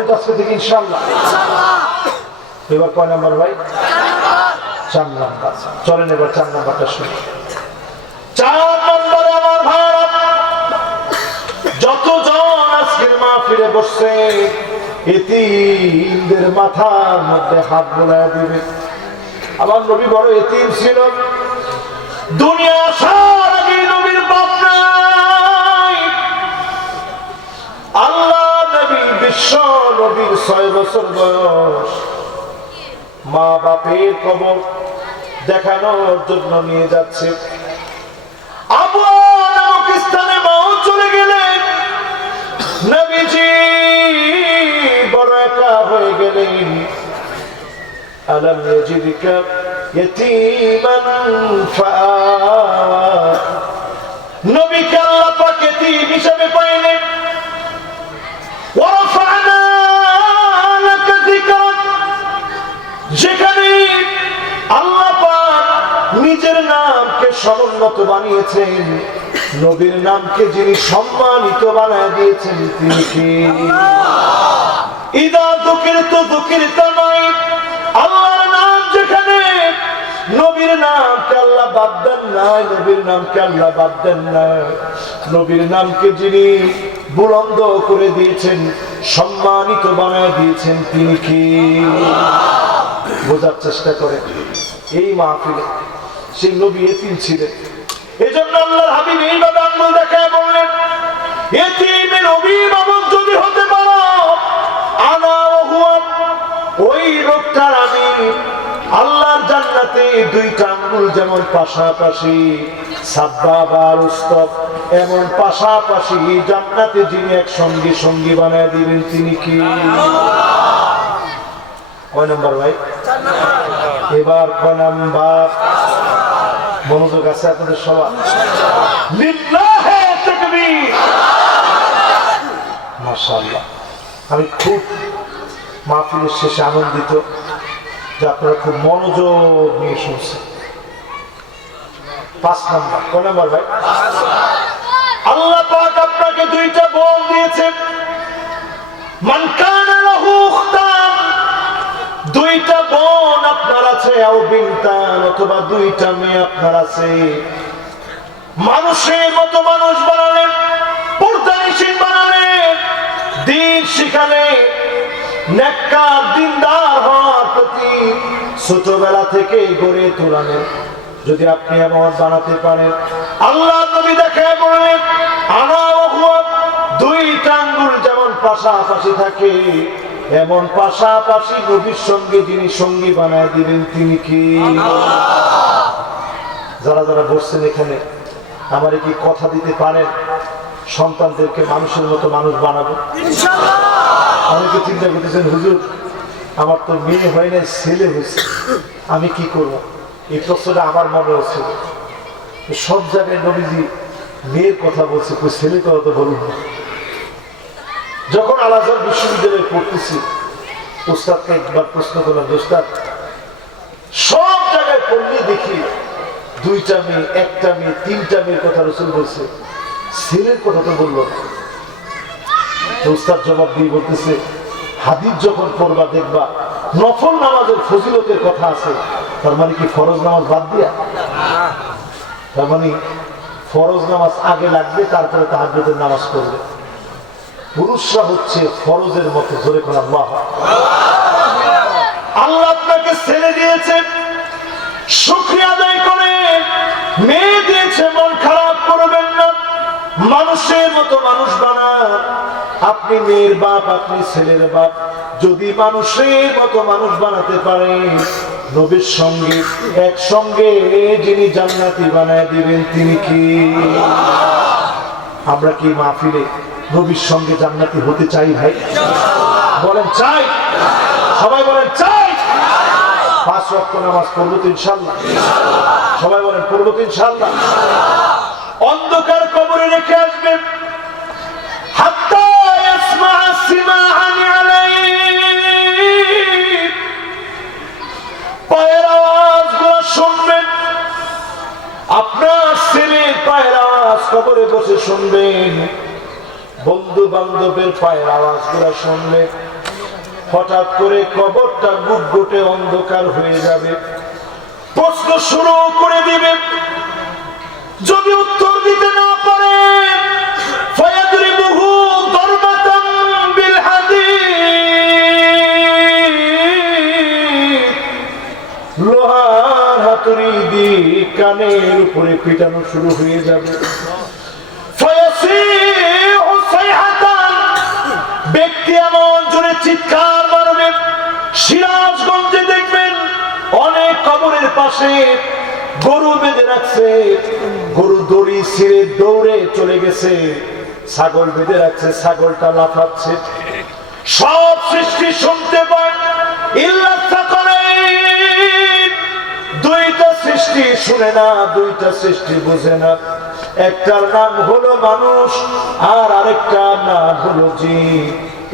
বলবেন তো আজকে থেকে ইনশাআল্লাহ? এবার কয় নাম্বার ভাই? 4 নাম্বার। চলেন এবার 4 নাম্বারটা শুনি। 4 নম্বরে আমার ভাইরা, যতজন আজকের মাহফিলে বসছে এতিমদের মাথার মধ্যে হাত বোলায় দিবে। আমার নবী বড় এতিম ছিল, দুনিয়া আসার আগে নবীর বাপ নাই। আল্লাহ নবী বিশ্ব নবীর 6 বছর বয়স মা বাপের কবর দেখানোর জন্য নিয়ে যাচ্ছে। আবু নামক স্থানে মাও চলে গেলেন, নবীজি বড় একা হয়ে গেলেন। আলাম ইয়াজিদকা ইয়াতীমান ফাআওয়া, নবীকে আল্লাহ পাক ইয়াতীম হিসেবে পাইলেন। ওয়া রাফা'না লাকা যিকরাক, যেখানে আল্লাহ পাক নিজের নামকে সমুন্নত বানিয়েছেন, নবীর নামকে যিনি সম্মানিত বানায় দিয়েছেন তিনি কে? ইদা যুকিরতু যুকিরতা মাই, আল্লাহর নাম যেখানে, নবীর নামকে আল্লাহ বাদ দেন নাই, নবীর নামকে আল্লাহ বাদ দেন নাই। নবীর নামকে যিনি বুলন্দ করে দিয়েছেন, সম্মানিত বানায় দিয়েছেন তিনি কে? বোঝার চেষ্টা করে। এই মাহফিলে সেই নবী এতিম ছিলেন, এজন্য আল্লাহর হাবিব এইভাবে আঙ্গুল দেখায় বললেন, এতিমের অভিভাবক যদি হতে পারো, আনা ওয়া হুয়া, ওই লোকটার আমি। আল্লাহর জান্নাতে 2টা আঙ্গুল যেমন পাশাপাশি, সাব্বাবা আর উস্তাব এমন পাশাপাশি, জান্নাতে যিনি এক সঙ্গী সঙ্গী বানায় দিবেন তিনি কি? কয় নাম্বার ভাই? এবার কয় নাম্বার? মনোযোগ আছে আপনাদের সবার? লিল্লাহে তাকবীর, মাশাআল্লাহ। আমি খুব মাহফিলের শেষে আনন্দিত যে আপনারা খুব মনোযোগ নিয়ে শুনছেন। 5 নাম্বার। কয় নাম্বার ভাই? আল্লাহ পাক আপনাকে 2টা বোন দিয়েছেন। মান কানা লাহু উখতান, 2টা বোন আপনার আছে, আও বিনতান, অথবা 2টা মেয়ে আপনার আছে। মানুষের মতো মানুষ বানালেন, পর্দানিশীন বানালেন, দিন শিখালেন, নেককার দিনদার হওয়ার প্রতি ছোটবেলা থেকে গড়ে তোলালেন। যদি আপনি এমন বানাতে পারেন, আল্লাহ নবী দেখায় বললেন, আনা ওয়া হুয়া, 2টা আঙ্গুল যেমন পাশাপাশি থাকে, এমন পাশাপাশি নবীর সঙ্গে যিনি সঙ্গী বানায় দিবেন তিনি কি? যারা যারা বসছেন এখানে, আমারে কি কথা দিতে পারেন সন্তানদেরকে মানুষের মতো মানুষ বানাবো? ইনশাআল্লাহ। অনেকে চিন্তা করতেছেন, হুজুর আমার তো মেয়ে হয় না, ছেলে হয়েছে, আমি কি করব? এই প্রশ্নটা আমার মনে হচ্ছে। সব জায়গায় নবীজি মেয়ের কথা বলছে, কোই ছেলের কথা তো বলুন না। যখন আল আজহার বিশ্ববিদ্যালয়ে পড়তেছি, উস্তাদকে একবার প্রশ্ন করলাম, উস্তাদ সব জায়গায় পড়লে দেখি 2টা মেয়ে, 1টা মেয়ে, 3টা মেয়ের কথা রাসূল বলছে, ছেলের কথা তো বললো না। উস্তাদ জবাব দিয়ে বলতেছে, হাদিস যখন পড়বা দেখবা নফল নামাজের ফজিলতের কথা আছে, তার মানে কি ফরজ নামাজ বাদ দিয়া? তার মানে ফরজ নামাজ আগে লাগবে, তারপরে তাহাজ্জুদের নামাজ পড়বে। পুরুষরা হচ্ছে ফরজের মতো। জোরে করে আল্লাহ। আল্লাহ আপনাকে ছেলে দিয়েছে, শুকরিয়া আদায় করে। মেয়ে দিয়েছে, মন খারাপ করবেন না, মানুষের মতো মানুষ বানান। আপনি মেয়ের বাপ, আপনি ছেলের বাপ, যদি মানুষের মতো মানুষ বানাতে পারেন, নবীর সঙ্গে একসঙ্গে যিনি জান্নাতি বানায় দিবেন তিনি কি? আমরা কি মাহফিলে নবীর সঙ্গে জান্নাতি হতে চাই ভাই? বলেন চাই? সবাই বলেন চাই। 5 ওয়াক্ত নামাজ পড়বো তো ইনশাআল্লাহ? সবাই বলেন পড়বো তো ইনশাআল্লাহ? অন্ধকার কবরে রেখে আসবেন, হাত্তা ইয়াসমা সিমাআন আলাইহি, পায়ের আওয়াজগুলো শুনবেন। আপনার ছেলের পায়ের আওয়াজ কবরে বসে শুনবেন, বন্ধু বান্ধবের পায়ের আওয়াজগুলো শুনবেন, হঠাৎ করে কবরটা গুটগুটে অন্ধকার হয়ে যাবে, প্রশ্ন শুরু করে দিবে। যদি উত্তর দিতে না পারে ফায়াদরিবুহু দরবাতান বিল হাদীদ, লোহার হাতুড়ি দিয়ে কানের উপরে পিটানো শুরু হয়ে যাবে। ফায়াসিহু সাইহাতান, ব্যক্তি এমন জোরে চিৎকার মারবে। সিরাজগঞ্জে দেখবেন অনেক কবরের পাশে গরু বেঁধে রাখছে, গরু দড়ি ছিঁড়ে দৌড়ে চলে গেছে। ছাগল বেঁধে রাখছে, ছাগলটা লাফাচ্ছে। সব সৃষ্টি শুনতে পায়, ইল্লা সাকালাইন, দুইটা সৃষ্টি শুনে না, দুইটা সৃষ্টি বুঝে না। একটার নাম হলো মানুষ আর আরেকটার নাম হলো জিন।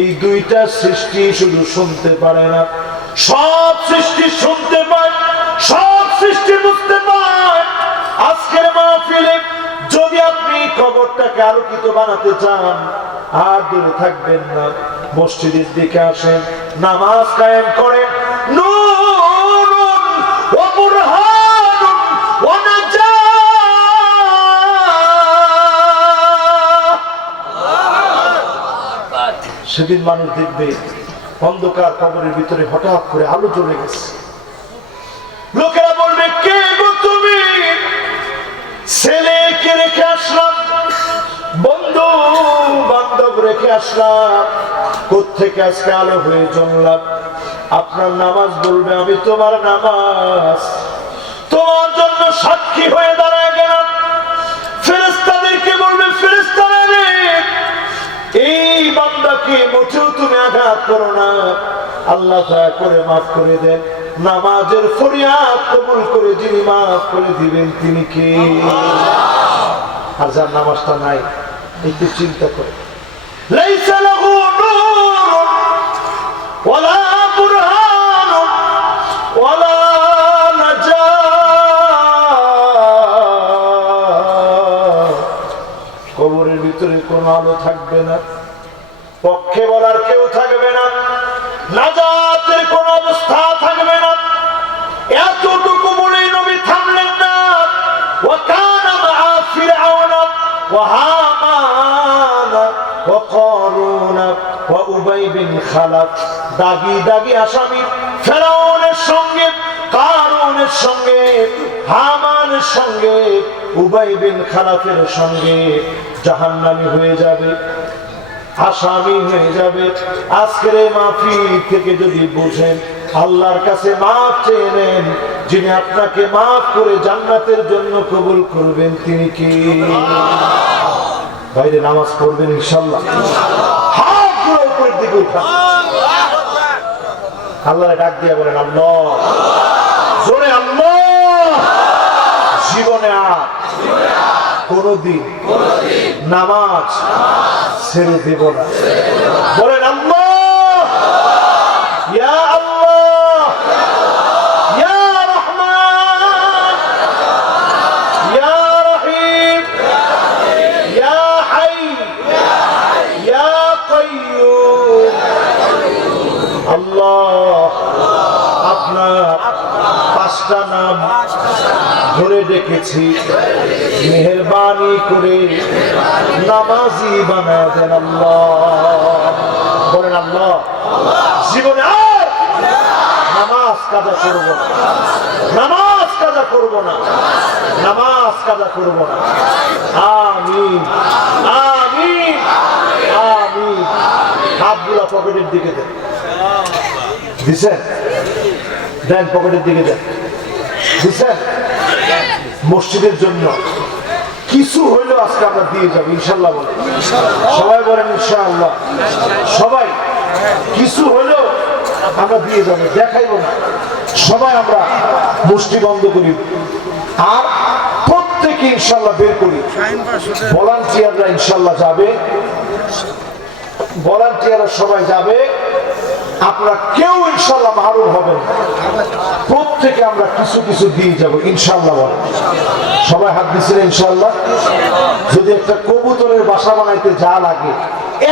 এই দুইটা সৃষ্টি শুধু শুনতে পারে না, সব সৃষ্টি শুনতে পায়, সব সৃষ্টি বুঝতে পায়। আজকের মাহফিলে যদি আপনি কবরটাকে আলোকিত বানাতে চান, আর দূরে থাকবেন না, মসজিদের দিকে আসেন, নামাজ কায়েম করেন। নূরুন ওয়া বুরহানুন ওয়া নাজাহ। সেদিন মানুষ দেখবে অন্ধকার কবরের ভিতরে হঠাৎ করে আলো জ্বলে গেছে। লোকেরা বলবে, কে গো তুমি? ছেলেকে রেখে আসলাম, বন্ধু বান্ধব রেখে আসলাম, কোত্থেকে আজকে আলো হয়ে জ্বললাম? আপনার নামাজ বলবে, আমি তোমার নামাজ তোমার জন্য সাক্ষী হয়ে দাঁড়ায় গেলাম। ফেরেশতাদেরকে বলবে, ফেরেশতারা রে, এই বান্দাকে মোটেও তুমি আঘাত করো না, আল্লাহ দয়া করে মাফ করে দেন। নামাজের ফরিয়াদ কবুল করে যিনি মাফ করে দিবেন তিনি কে? আর যার নামাজটা নাই, একটু চিন্তা করে। লাইসা লাহু নূরুন ওয়ালা বুরহানুন ওয়ালা নাজাহ, কবরের ভিতরে কোনো আলো থাকবে না, পক্ষে বলার কেউ থাকবে না, নাজাতের কোন অবস্থা থাকবে না। এতটুকু বলেই নবী থামলেন না। ওয়া কানা মা ফিরআউনা ওয়া হামান ওয়া কারুন ওয়া উবাই বিন খালাফ, দাগি দাগি আসামি ফেরাউনের সঙ্গে, কারুনের সঙ্গে, হামানের সঙ্গে, উবাই বিন খালাফের সঙ্গে জাহান্নামী হয়ে যাবে, আসামি হয়ে যাবে। আজকের এই মাহফিল থেকে যদি বুঝেন, আল্লাহর কাছে মাফ চেয়ে নেন, যিনি আপনাকে মাফ করে জান্নাতের জন্য কবুল করবেন তিনি কি? বাইরে নামাজ পড়বেন ইনশাআল্লাহ, হাত গুলো উপরের দিকে উঠান, আল্লাহর ডাক দিয়ে বলেন আল্লাহ, জোরে আল্লাহ। জীবনে আর কোনদিন নামাজ ছেড়ে দেব না, বলেন আল্লাহ, ইয়া আল্লাহ, ইয়া রহমান, ইয়া রহিম, ইয়া হাই, ইয়া কাইয়্যুম। আল্লাহ, আপনার পাঁচটা নাম ধরে ডেকেছি, মেহেরবানি করে নামাজি বানা দেন আল্লাহ, বলেন আল্লাহ। জীবনে আর নামাজ কাজা করব না, নামাজ কাজা করব না, নামাজ কাজা করব না। আমিন, আমিন, আমিন। হাতগুলা পকেটের দিকে দেন, দিছেন? দেন, পকেটের দিকে দেন, দিছেন? মসজিদের জন্য কিছু হইলেও আজকে আমরা দিয়ে যাবো ইনশাআল্লাহ, বলেন সবাই, বলেন ইনশাআল্লাহ। সবাই কিছু হইলেও আমরা দিয়ে যাবো, দেখাইবো না, সবাই আমরা মুষ্টি বন্ধ করি। আর প্রত্যেকে ইনশাআল্লাহ বের করি, ভলান্টিয়াররা ইনশাআল্লাহ যাবে, ভলান্টিয়াররা সবাই যাবে। আপনারা কেউ ইনশাআল্লাহ মাহরুম হবেন, প্রত্যেকে আমরা কিছু কিছু দিয়ে যাব ইনশাআল্লাহ, বলেন সবাই। হাত দিচ্ছিলেন ইনশাআল্লাহ। যদি একটা কবুতরের বাসা বানাইতে যা লাগে,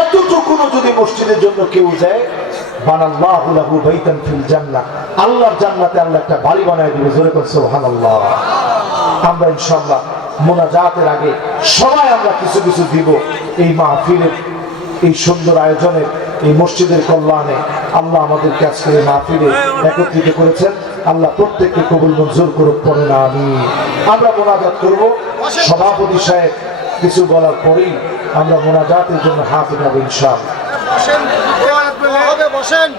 এতটুকুনো যদি মসজিদের জন্য কেউ দেয়, বানাল্লাহু লাহু বাইতান ফিল জান্নাহ, আল্লাহর জান্নাতে আল্লাহ একটা বাড়ি বানায় দিবে। জোরে করে সুবহানাল্লাহ। আমরা ইনশাআল্লাহ মোনাজাতের আগে সবাই আমরা কিছু কিছু দিব এই মাহফিলের, এই সুন্দর আয়োজনের, এই মসজিদের কল্যাণে। আল্লাহ আমাদেরকে আজকে এই মাহফিলে একত্রিত করেছেন, আল্লাহ প্রত্যেককে কবুল মঞ্জুর করুক, পড়েন আমিন। আমরা মোনাজাত করব, সভাপতি সাহেব কিছু বলার পরেই আমরা মোনাজাতের জন্য হাজির হব ইনশাআল্লাহ। বসেন।